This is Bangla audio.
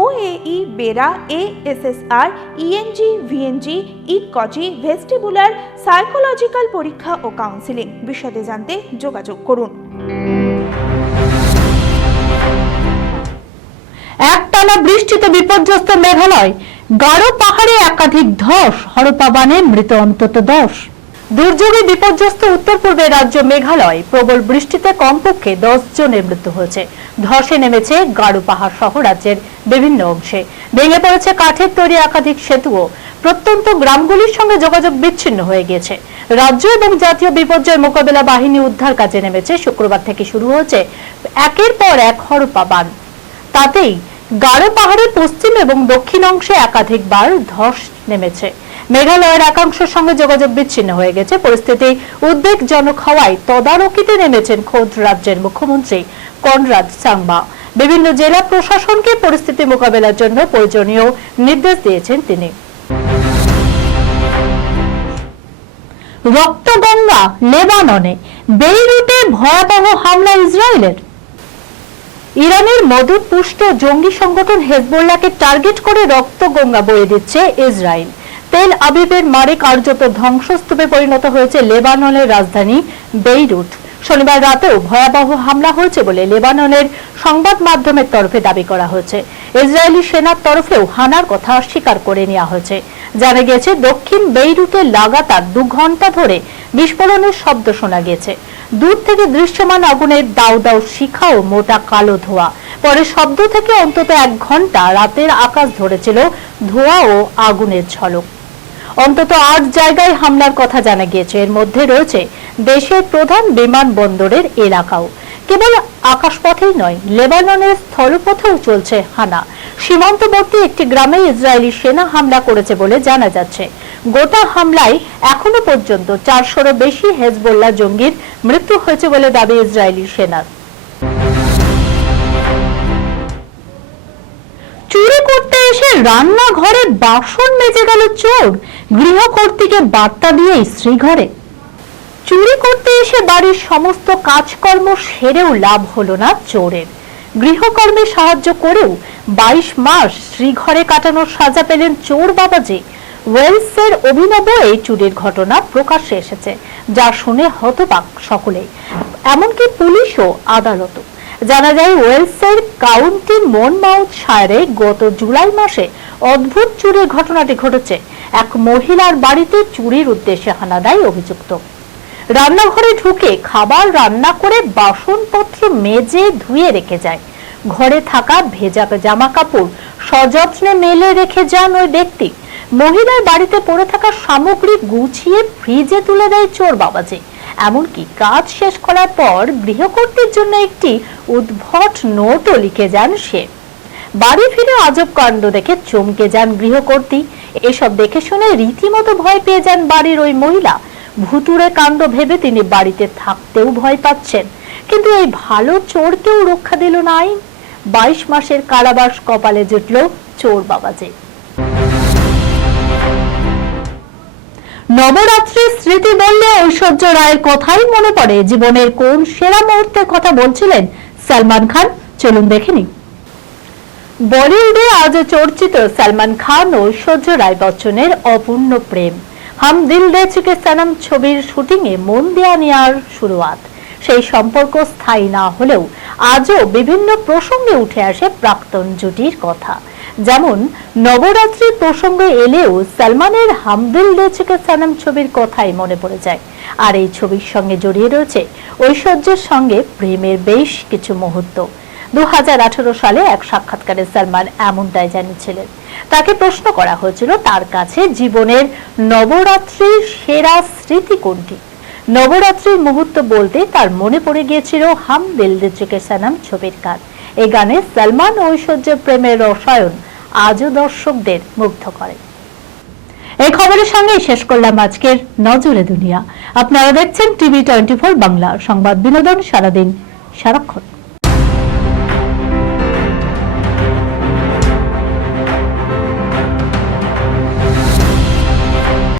OAE BERA ASSR ENG VNG ইটকজি vestibular psychological পরীক্ষা ও কাউন্সিলিং বিশদে জানতে যোগাযোগ করুন। একটানা বৃষ্টিতে বিপর্যস্ত মেঘালয়, গাঢ় পাহাড়ে একাধিক ধস হরপা বানে মৃত অন্তত দশ। দুর্যোগে বিপর্যস্ত উত্তর পূর্বের রাজ্য মেঘালয়। প্রবল বৃষ্টিতে কমপক্ষে দশ জনের মৃত্যু হয়েছে। ধসে নেমেছে গাঢ় পাহাড় সহ রাজ্যের বিভিন্ন অংশে। ভেঙে পড়েছে কাঠের তৈরি একাধিক সেতুও। প্রত্যন্ত গ্রামগুলির সঙ্গে যোগাযোগ বিচ্ছিন্ন হয়ে গিয়েছে। রাজ্য এবং জাতীয় বিপর্যয় মোকাবেলা বাহিনী উদ্ধার কাজে নেমেছে। শুক্রবার থেকে শুরু হয়েছে একের পর এক হরপা বান। তাতেই গাঢ় পাহাড়ের পশ্চিম এবং দক্ষিণ অংশে একাধিকবার ধস নেমেছে। মেঘালয়ের একাংশের সঙ্গে যোগাযোগ বিচ্ছিন্ন হয়ে গেছে। পরিস্থিতি উদ্বেগজনক হওয়ায় তদারকিতে নেমেছেন খোদ রাজ্যের মুখ্যমন্ত্রী কনরাড সাংমা। বিভিন্ন জেলা প্রশাসনকে পরিস্থিতি মোকাবেলার জন্য প্রয়োজনীয় নির্দেশ দিয়েছেন তিনি। রক্তগঙ্গা লেবাননে বেইরুটে ভয়াবহ হামলা ইসরায়েলের। ইরানের মদতপুষ্ট জঙ্গি সংগঠন হেজবোল্লাকে টার্গেট করে রক্তগঙ্গা বয়ে দিচ্ছে ইসরায়েল। তেল আবিবের মারে কার্যত ধ্বংসস্তূপে পরিণত হয়েছে লেবাননের রাজধানী বেইরুট। শনিবার রাতেও ভয়াবহ হামলা হয়েছে বলে লেবাননের সংবাদ মাধ্যমের তরফে দাবি করা হয়েছে। ইসরায়েলি সেনার তরফেও হানার কথা স্বীকার করে নেওয়া হয়েছে। জানা গিয়েছে, দক্ষিণ বেইরুটে লাগাতার দু ঘণ্টা ধরে বিস্ফোরণের শব্দ শোনা গেছে দূর থেকে দৃশ্যমান আগুনের দাউ দাউ শিখা ও মোটা কালো ধোঁয়া। পরে শব্দ থেকে অন্তত এক ঘণ্টা রাতের আকাশ ধরেছিল ধোঁয়া ও আগুনের ঝলক। অন্তত আট জায়গায় হামলার কথা জানা গিয়েছে। এর মধ্যে রয়েছে দেশের প্রধান বিমানবন্দরের এলাকাও। কেবল আকাশপথেই নয়, লেবাননের স্থলপথেও চলছে হানা। সীমান্তবর্তী একটি গ্রামে ইসরায়েলি সেনা হামলা করেছে বলে জানা যাচ্ছে। গোটা হামলায় এখনও পর্যন্ত চারশোরও বেশি হেজবোল্লা জঙ্গির মৃত্যু হয়েছে বলে দাবি ইসরায়েলি সেনার। এসে রান্নাঘরে বাসন মেজে গেল চোর। গৃহকর্ত্রীকে বার্তা দিয়ে স্ত্রী ঘরে চুরি করতে এসে বাড়ির সমস্ত কাজকর্ম সেরেও লাভ হলো না চোরের। গৃহকর্মে সাহায্য করেও বাইশ মাস শ্রীঘরে কাটানোর সাজা পেলেন চোর বাবাজি। ওয়েলসের অভিনব এই চুরির ঘটনা প্রকাশ্যে এসেছে, যা শুনে হতবাক সকলেই। এমনকি পুলিশও আদালত। জানা যায় ওয়েলসের কাউন্টি মনমাউথ শায়ারে গত জুলাই মাসে অদ্ভুত চুরির ঘটনাটি ঘটেছে। এক মহিলার বাড়িতে চুরির উদ্দেশ্যে হানা দেয় অভিযুক্ত। রান্নাঘরে ঢুকে খাবার রান্না করে বাসনপত্র মেজে ধুয়ে রেখে যায়। ঘরে থাকা ভেজা জামা কাপড় সযত্নে মেলে রেখে যান ওই ব্যক্তি। মহিলার বাড়িতে পড়ে থাকা সামগ্রী গুছিয়ে ফ্রিজে তুলে দেয় চোর বাবাজি। এমনকি কাজ শেষ করার পর গৃহকর্ত্রীর জন্য একটি উদ্ভট নোটও লিখে যান সে। বাড়ি ফিরে আজব কাণ্ড দেখে চমকে যান গৃহকর্ত্রী। এসব দেখে শুনে রীতিমতো ভয় পেয়ে যান বাড়ির ওই মহিলা। ভুতুরে কাণ্ড ভেবে তিনি বাড়িতে থাকতেও ভয় পাচ্ছেন। কিন্তু এই ভালো চোরকেও রক্ষা দিল না আইন বাইশ মাসের কারাবাস কপালে জুটল চোর বাবাজি নবরাত্রির স্মৃতি বললে ঐশ্বর্য রায়ের কথাই মনে পড়ে। জীবনের কোন সেরা মুহূর্তের কথা বলছিলেন সালমান খান? চলুন দেখে নিই। বলিউডে আজ চর্চিত সালমান খান ও ঐশ্বর্য রায় বচ্চনের অপূর্ণ প্রেম। হাম দিল দে চুকে সনম ছবির শুটিংয়ে মন দেয়া নেওয়ার শুরুয়াত। সেই সম্পর্ক স্থায়ী না হলেও আজও বিভিন্ন প্রসঙ্গে উঠে আসে প্রাক্তন জুটির কথা। যেমন, নবরাত্রির প্রসঙ্গে এলেও সালমানের হামদিল দে সানাম ছবির কথাই মনে পড়ে যায়। আর এই ছবির সঙ্গে জড়িয়ে রয়েছে ঐশ্বর্যের সঙ্গে প্রেমের বেশ কিছু মুহূর্ত। দু সালে এক সাক্ষাৎকারে সালমান এমনটাই জানিয়েছিলেন। তাকে প্রশ্ন করা হয়েছিল, তার কাছে জীবনের নবরাত্রির সেরা স্মৃতি কোনটি? নবরাত্রির মুহূর্ত বলতে তার মনে পড়ে গিয়েছিল হাম দিল সানাম ছবির গান। এই গানে সালমান ঐশ্বর্যের প্রেমের রসায়ন আজও দর্শকদের মুগ্ধ করে। এই খবরের সঙ্গেই শেষ করলাম আজকের নজরে দুনিয়া। আপনারা দেখছেন টিভি টোয়েন্টি ফোর বাংলা। সংবাদ বিনোদন সারাদিন সারাক্ষণ।